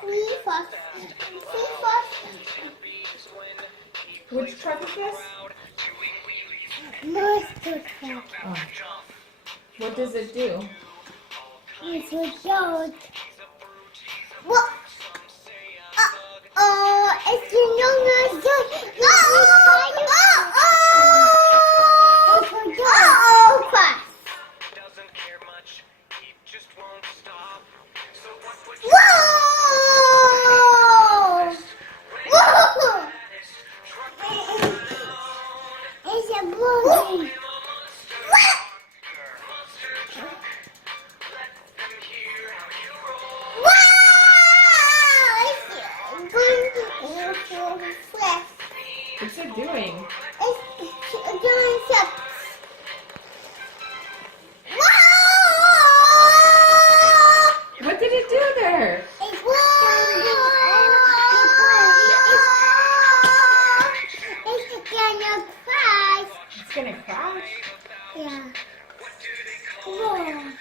Free fast. Free fast. Which truck is this? Monster truck. Oh. What does it do? It's a dog. What? It's a young dog. It's a dog. Fast. Whoa! Whoa! It's a bully. What's it doing? It's doing steps. What did it do there? It's gonna crash. It's gonna crash. Yeah. Whoa.